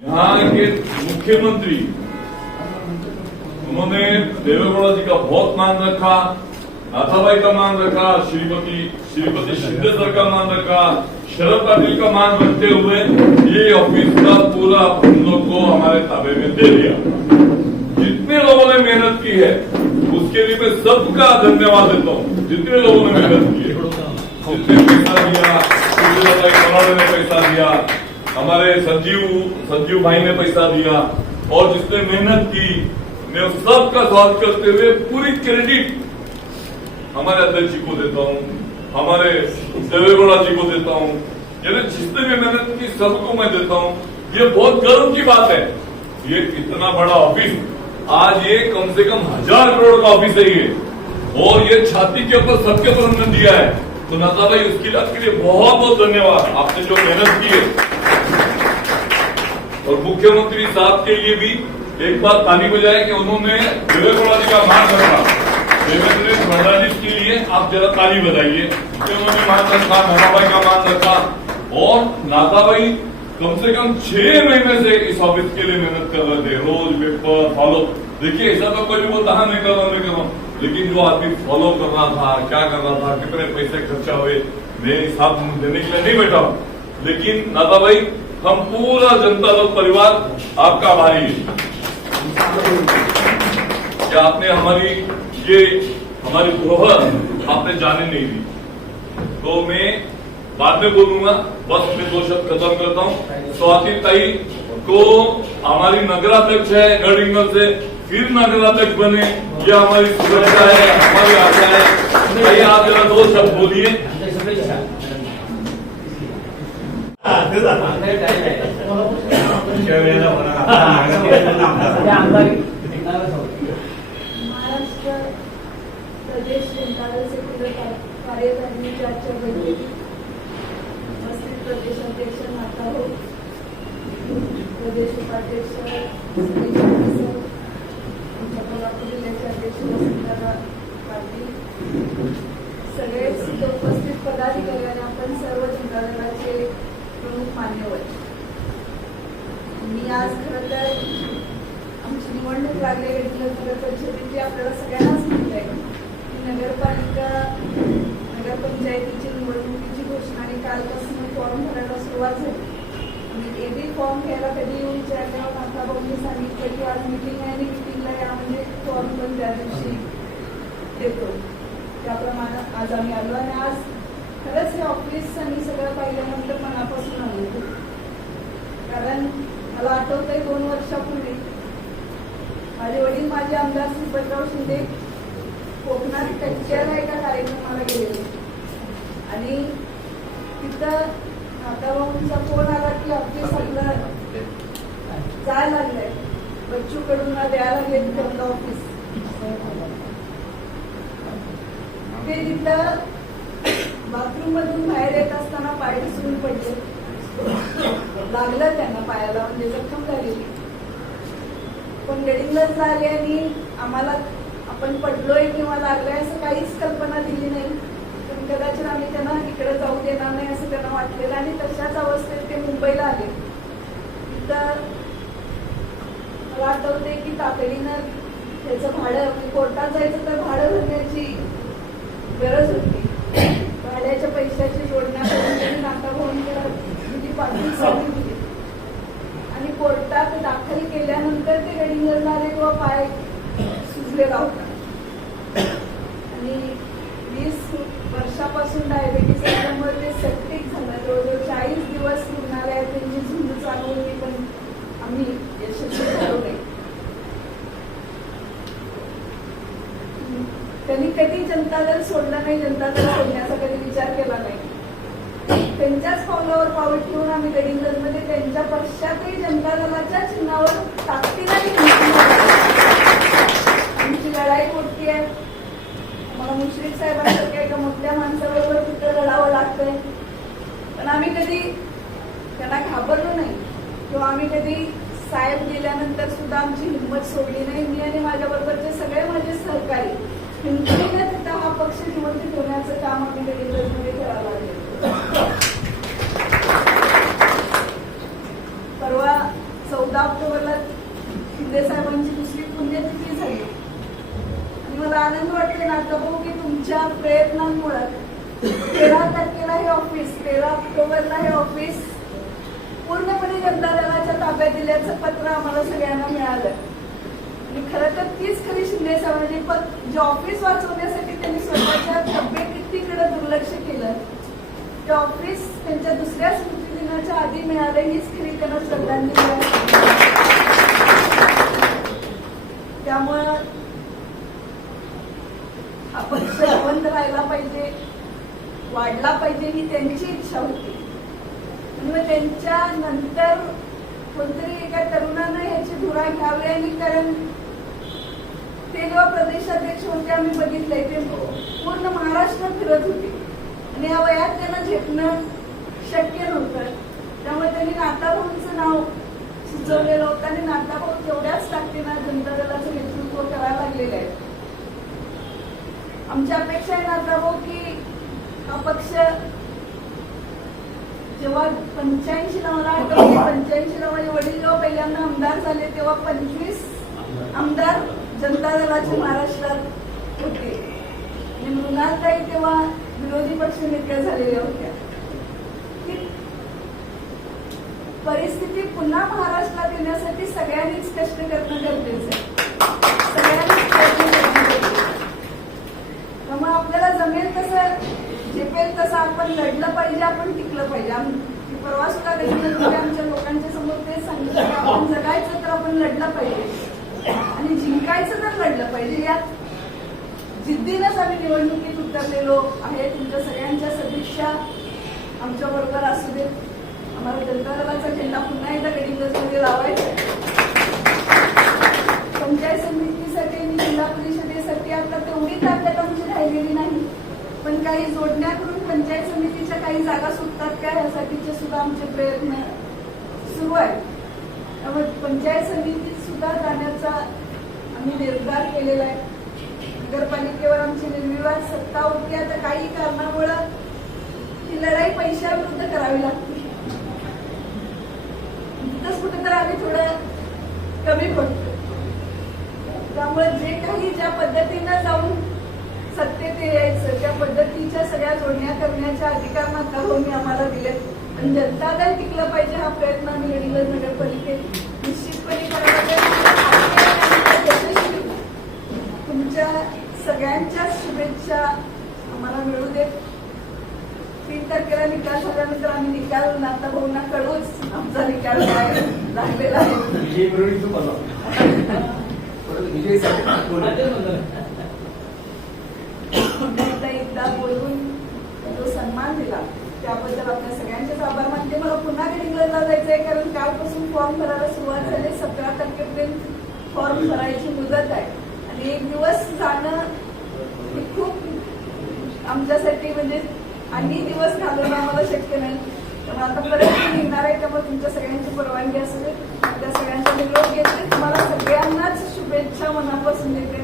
यहाँ के मुख्यमंत्री, उन्होंने देवेगौड़ा जी का बहुत मान रखा, नाथाबाई का मान रखा, श्रीमती शिंदे सर का मान रखा, शरद पाटिल का मान रखते हुए ये ऑफ़िस का पूरा हम लोग को हमारे ताबे में दे दिया। जितने लोगों ने मेहनत की है, उसके लिए मैं सबका धन्यवाद देता हूँ। जितने लोगों ने मेहनत की है, जितने पैसा दिया पैसा दिया हमारे संजीव संजीव भाई ने पैसा दिया और जिसने मेहनत की, मैं सबका स्वागत करते हुए पूरी क्रेडिट हमारे अध्यक्ष जी को देता हूँ, हमारे देवेगौड़ा जी को देता हूँ। यानी जिसने भी मेहनत की, सबको मैं देता हूँ। ये बहुत गर्व की बात है। ये इतना बड़ा ऑफ़िस आज ये कम से कम हज़ार करोड़ का ऑफ़िस है ये। और ये छाती के ऊपर सबके ऊपर हमने दिया है। तो नता भाई, उसके लिए बहुत बहुत धन्यवाद। आपने जो मेहनत की है और मुख्यमंत्री साहब के लिए भी एक बात ताली बजाए कि उन्होंने देवेगौड़ा जी का मान रखा देवेंद्र फडणवीस के लिए आप जरा ताली बजाइए उन्होंने मान रखा नानाभाई का मान रखा। और नाथाभाई कम से कम छह महीने से इस ऑफ़िस के लिए मेहनत कर रहे थे। रोज पेपर फॉलो देखिए, ऐसा तो कोई बोलता हाँ मैं कर रहा मैं कर रहा लेकिन जो आदमी फॉलो कर रहा था, क्या कर रहा था, कितने पैसे खर्चा हुए, मैं हिसाब देने के लिए नहीं बैठा हूँ। लेकिन नाथा भाई हम पूरा जनता दल परिवार आपका आभारी है। कि आपने हमारी ये हमारी धरोहर आपने जाने नहीं दी? तो मैं बाद में बोलूँगा बस मैं दो शब्द खत्म करता हूँ। स्वाति ताई को हमारी नगराध्यक्ष है गढ़ से फिर नगराध्यक्ष बने। ये हमारी सुरक्षा है हमारी आशा है। आप जरा दो शब्द बोलिए। महाराष्ट्र प्रदेश जनता सेक्युलर कार्यकारिणीच्या आजच्या बैठकीत उपस्थित प्रदेशाध्यक्ष माता हो प्रदेश उपाध्यक्ष कोल्हापूर जिल्ह्याचे अध्यक्ष वसंतदादा पाटील सगळेच उपस्थित पदाधिकाऱ्यांना आपण सर्व जनता दलाचे प्रमुख मान्यवर मी आज खरं तर आमची निवडणूक लागली रेग्युलर नगर परिषदेची आपल्याला सगळ्यांनाच माहिती आहे. की नगरपालिका नगरपंचायतीची निवडणुकीची घोषणा आणि कालपासून फॉर्म भरायला सुरुवात झाली. आणि एबी फॉर्म घ्यायला कधी येऊन विचारल्यावर माता भाऊनी सांगितलं की आज मिटिंग आहे आणि मिटिंगला या म्हणजे फॉर्म पण त्या दिवशी देतो. त्याप्रमाणे आज आम्ही आलो आणि आज खरंच हे ऑफिस आणि सगळं पाहिल्यानंतर मनापासून आलो. कारण मला आठवतंय दोन वर्षापूर्वी माझे वडील माझे आमदार सुपतराव शिंदे कोकणात टक्क्याला एका कार्यक्रमाला गेलेले आणि तिथं नाताभाऊंचा फोन आला की ऑफिस आपलं जायला लागलंय. बच्चू कडून द्यायला लागले तिथं ऑफिस ते तिथं बाथरूम मधून बाहेर येत असताना पाय दिसून पडले. लागलं त्यांना पायाला म्हणजे जखम झालेली पण गडिंगलच झाले आणि आम्हाला आपण पडलोय किंवा लागलोय असं काहीच कल्पना दिली नाही. पण कदाचित आम्ही त्यांना इकडे जाऊ देणार नाही असं त्यांना वाटलेलं आणि तशाच अवस्थेत ते मुंबईला आले. तर मला आठवते की तातडीनं त्याचं भाडं म्हणजे कोर्टात जायचं तर भाडं भरण्याची गरज होती. भाड्याच्या पैशाची जोडण्या करून त्यांनी नाका भरून म्हणजे पाठवून सांगून दिली. आणि कोर्टात दाखल केल्यानंतर ते गडिंगल झाले किंवा पाय सुजलेला होता आणि वीस वर्षापासून डायबेटीस असल्यामुळे ते सेप्टिक झालं जवळजवळ चाळीस दिवस रुग्णालयात त्यांची झुंज चालू होती पण आम्ही यशस्वी झालो नाही त्यांनी कधी जनता दल सोडलं नाही जनता दल सोडण्याचा कधी विचार केला नाही. त्यांच्याच पावलावर पाऊल ठेवून आम्ही गडिंगलमध्ये त्यांच्या पश्चातही जनता दलाच्या चिन्हावर आमची लढाई मोठी आहे. मला मुश्रीफ साहेबांसारख्या एका मोठ्या माणसाबरोबर तिथं लढावं लागतंय. पण आम्ही कधी त्यांना घाबरलो नाही. किंवा आम्ही कधी साहेब गेल्यानंतर सुद्धा आमची हिंमत सोडली नाही. मी आणि माझ्या बरोबरचे सगळे माझे सहकारी पक्ष निवडणूक होण्याचं काम आम्ही करावं लागेल परवा चौदा ऑक्टोबरला शिंदे साहेबांची दुसरी पुण्यतिथी झाली. मला आनंद वाटतो नाटकभाऊ की तुमच्या प्रयत्नांमुळे तेरा तारखेला हे ऑफिस तेरा ऑक्टोबरला हे ऑफिस पूर्णपणे जनता दलाच्या ताब्यात दिल्याचं पत्र आम्हाला सगळ्यांना मिळालं. आणि खरं तर तीच खरी शिंदे साहेबांनी म्हणजे पण जे ऑफिस वाचवण्यासाठी त्यांनी स्वतःच्या तब्येतीकडे दुर्लक्ष केलं ते ऑफिस त्यांच्या दुसऱ्या स्मृती दिनाच्या आधी मिळालं हीच खरी त्यांना श्रद्धांजली आहे. त्यामुळं आपण श्रवंत राहायला पाहिजे वाढला पाहिजे ही त्यांची इच्छा होती. मग त्यांच्या नंतर कोणतरी एका तरुणानं ह्याची धुरा घ्यावी आणि कारण ते जेव्हा प्रदेशाध्यक्ष होते आम्ही बघितलंय. ते पूर्ण महाराष्ट्र फिरत होते. आणि या वयात त्यांना झेपणं शक्य नव्हतं. त्यामुळे त्यांनी नाताभाऊंचं नाव सुचवलेलं होतं आणि नाताभाऊ तेवढ्याच ताकदीनं जनता दलाचं नेतृत्व करायला लागलेलं आहे. आमची अपेक्षा आहे नाताभाऊ की हा पक्ष जेव्हा पंच्याऐंशीला मला आठवते पंच्याऐंशीला माझे वडील जेव्हा पहिल्यांदा आमदार झाले तेव्हा पंचवीस आमदार जनता दलाचे महाराष्ट्रात होते. आणि मृणालताई तेव्हा विरोधी पक्ष नेत्या झालेल्या होत्या. ही परिस्थिती पुन्हा महाराष्ट्रात येण्यासाठी सगळ्यांनीच कष्ट करणं गरजेचं आहे सगळ्यांनीच प्रयत्न करणं गरजेचं आहे. त्यामुळे आपल्याला जमेल तसं झेपेल तसं आपण लढलं पाहिजे आपण टिकलं पाहिजे आम- मी परवा सुद्धा त्याच्यामध्ये आमच्या लोकांच्या समोर ते सांगितलं की आपण जगायचं तर आपण लढलं पाहिजे करायचं तर लढलं पाहिजे. यात जिद्दीनच आम्ही निवडणुकीत उतरलेलो आहे तुमच्या सगळ्यांच्या सदिच्छा आमच्या बरोबर असू देत. आम्हाला जनता झेंडा पुन्हा एकदा गडिंगजमध्ये लावायचा आहे. पंचायत समितीसाठी आणि जिल्हा परिषदेसाठी आता तेवढी ताकद आमची राहिलेली नाही. पण काही जोडण्या करून पंचायत समितीच्या काही जागा सुटतात का यासाठीचे सुद्धा आमचे प्रयत्न सुरू आहेत. त्यामुळे पंचायत समितीत सुद्धा जाण्याचा आम्ही निर्धार केलेला आहे. नगरपालिकेवर आमची निर्विवाद सत्ता होती. आता काही कारणामुळं ही लढाई पैशाविरुद्ध करावी लागते. तिथंच कुठेतरी आम्ही थोडं कमी पडतो त्यामुळे जे काही ज्या पद्धतीनं जाऊन सत्तेत यायचं त्या पद्धतीच्या सगळ्या जोडण्या करण्याच्या अधिकार माताभाऊंनी आम्हाला दिले पण जनता दल टिकलं पाहिजे हा प्रयत्न आम्ही गडिंगज नगरपालिकेत सगळ्यांच्या शुभेच्छा आम्हाला मिळू देत. तीन तारखेला निकाल झाल्यानंतर आम्ही निकाल नाता भाऊंना कळूच आमचा निकाल लागलेला आहे. एकदा एकदा बोलून जो सन्मान दिला त्याबद्दल आपल्या सगळ्यांचेच आभार मानते. मला पुन्हा गडिंगलला जायचं आहे कारण कालपासून फॉर्म भरायला सुरुवात झाली. सतरा तारखेपर्यंत फॉर्म भरायची मुदत आहे. आणि एक दिवस जाणं खूप आमच्यासाठी म्हणजे आणि दिवस घालवणं आम्हाला शक्य नाही. त्यामुळे आता परत मी निघणार आहे त्यामुळे तुमच्या सगळ्यांची परवानगी असू दे. त्या सगळ्यांचा निरोप घेते. तुम्हाला सगळ्यांनाच शुभेच्छा मनापासून देते